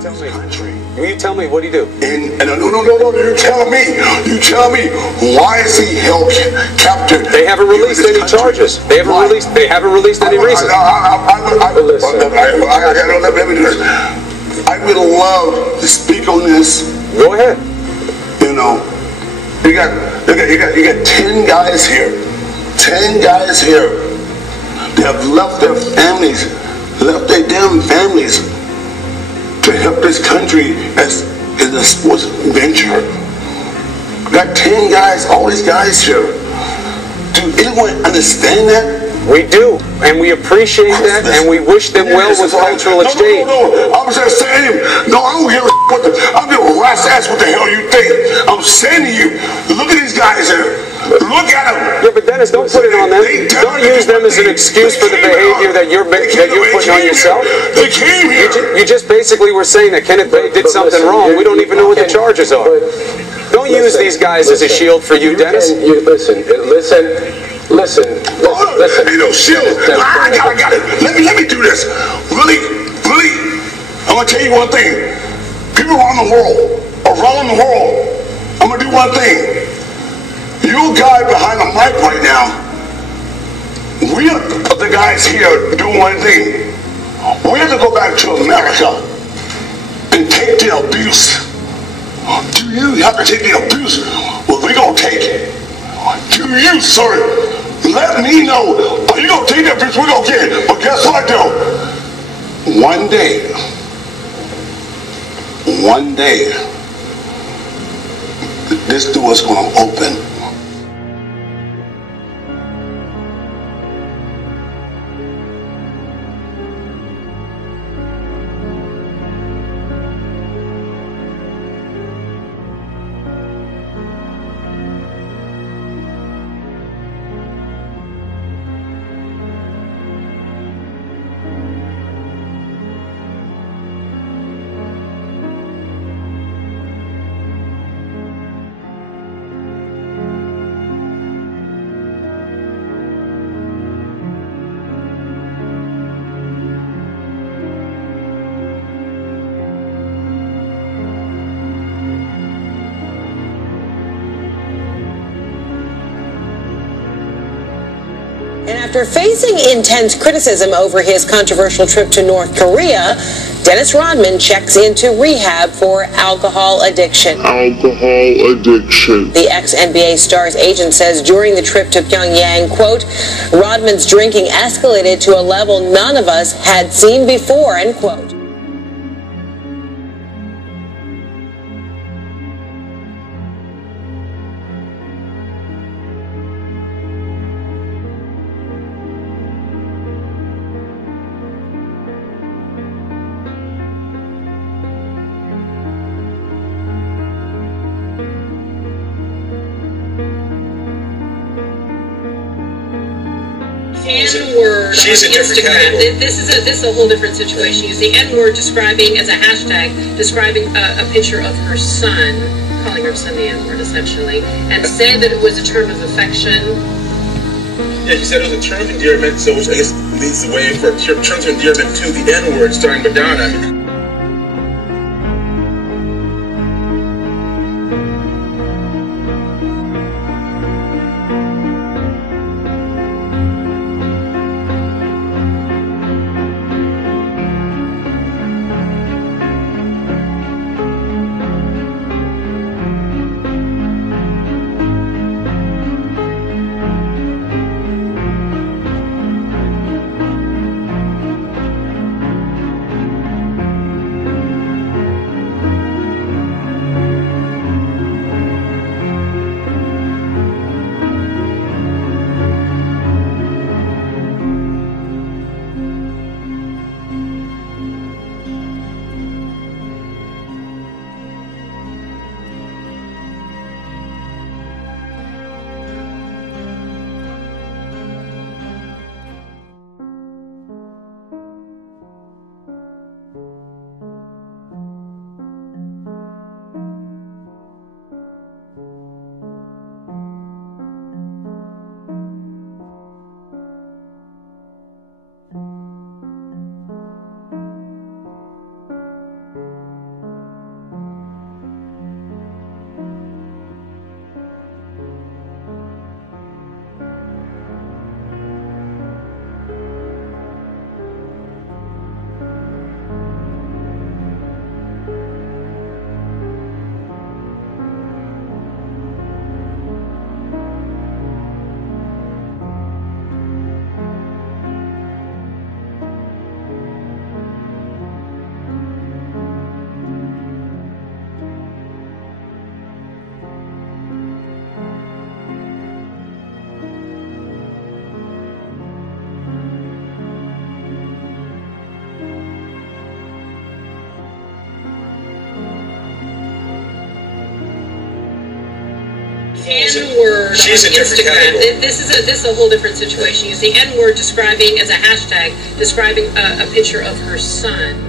Tell me. Will you tell me what he do? And no, you tell me. You tell me, why is he held captive? They haven't released any charges. They haven't released. They haven't released any reason. I would love to speak on this. Go ahead. You know, you got 10 guys here. 10 guys here. They have left their families, left their damn families to help this country as a sports venture. Got 10 guys, all these guys here. Do anyone understand that? We do, and we appreciate that, and we wish them well with cultural exchange. No, I'm just saying, no, I don't give a what the, I don't give a rat's ass what the hell you think. I'm saying to you, look at these guys here. Look at them. Yeah, but Dennis, don't put it on them. Don't use them as an excuse for the behavior that you're putting on yourself. They came here. You just basically were saying that Kenneth Bay did something wrong. We don't even know what the charges are. Don't use these guys as a shield for you, Dennis. Listen. Ain't no shield. I got it. Let me do this. Really, I'm gonna tell you one thing. People around the world, I'm gonna do one thing. You guy behind the mic right now, we are the guys here doing one thing. We have to go back to America and take the abuse. Do you have to take the abuse? Well, we gonna take it. Do you, sir? Let me know. Are you gonna take the abuse? We gonna get it. But guess what, though? One day, this door is gonna open. And after facing intense criticism over his controversial trip to North Korea, Dennis Rodman checks into rehab for alcohol addiction. The ex-NBA star's agent says during the trip to Pyongyang, quote, Rodman's drinking escalated to a level none of us had seen before, end quote. N-word She's on a different Instagram. category. This is a whole different situation. Use the N-word describing as a hashtag, describing a picture of her son, calling her son the N-word essentially, and say that it was a term of affection. Yeah, she said it was a term of endearment, so which I guess leads the way for terms of endearment to the N-word starring Madonna. N-word She's on a different Instagram. category. This is a whole different situation. Use the N-word describing as a hashtag describing a picture of her son.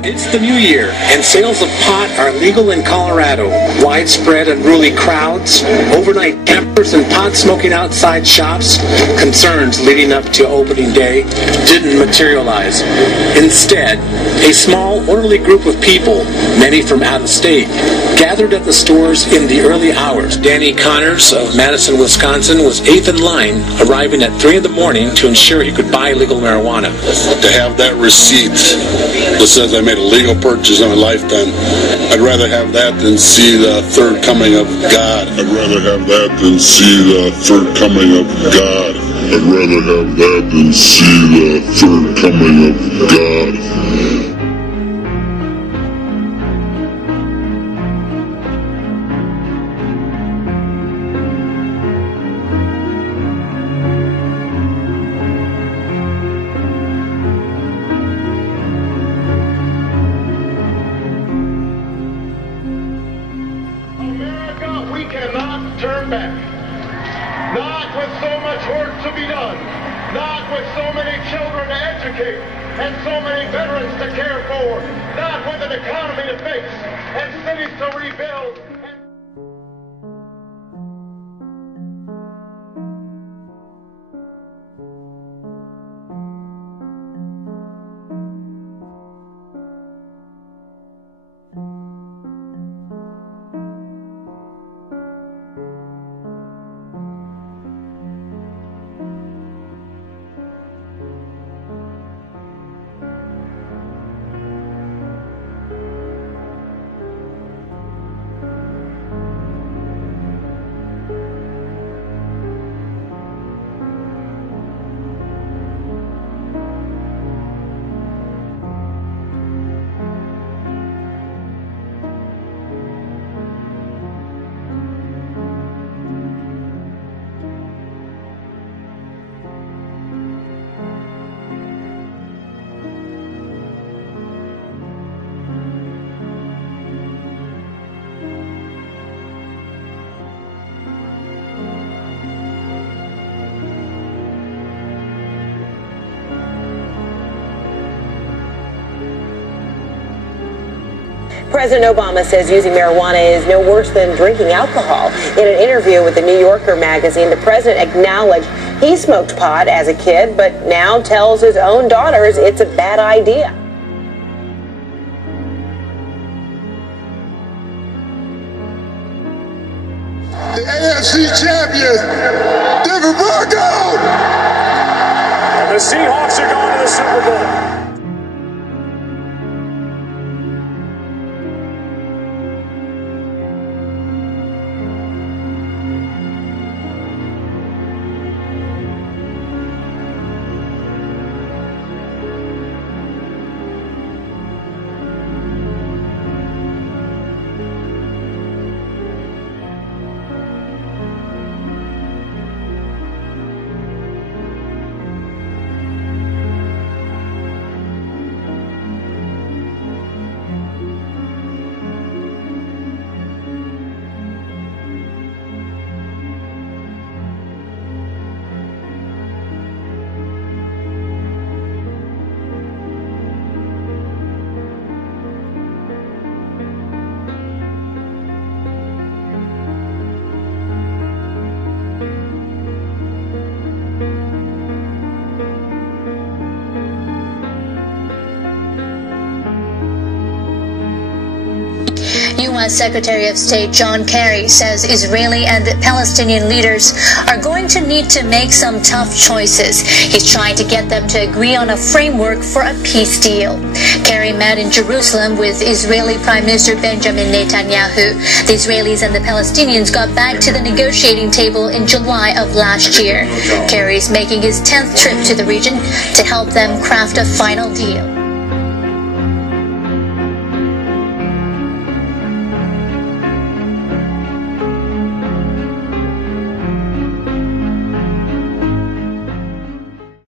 It's the new year, and sales of pot are legal in Colorado. Widespread unruly crowds, overnight campers, and pot smoking outside shops. Concerns leading up to opening day didn't materialize. Instead, a small, orderly group of people, many from out of state, gathered at the stores in the early hours. Danny Connors of Madison, Wisconsin, was eighth in line, arriving at 3 in the morning to ensure he could buy legal marijuana. To have that receipt that says I made a legal purchase in my lifetime, I'd rather have that than see the third coming of God. I'd rather have that than see the third coming of God. I'd rather have that than see the third coming of God. We cannot turn back. Not with so much work to be done. Not with so many children to educate and so many veterans to care for. Not with an economy to fix and cities to rebuild. President Obama says using marijuana is no worse than drinking alcohol. In an interview with the New Yorker magazine, the president acknowledged he smoked pot as a kid, but now tells his own daughters it's a bad idea. The AFC champion, Denver Broncos! And the Seahawks are going to the Super Bowl. U.S. Secretary of State John Kerry says Israeli and Palestinian leaders are going to need to make some tough choices. He's trying to get them to agree on a framework for a peace deal. Kerry met in Jerusalem with Israeli Prime Minister Benjamin Netanyahu. The Israelis and the Palestinians got back to the negotiating table in July of last year. Kerry's making his 10th trip to the region to help them craft a final deal.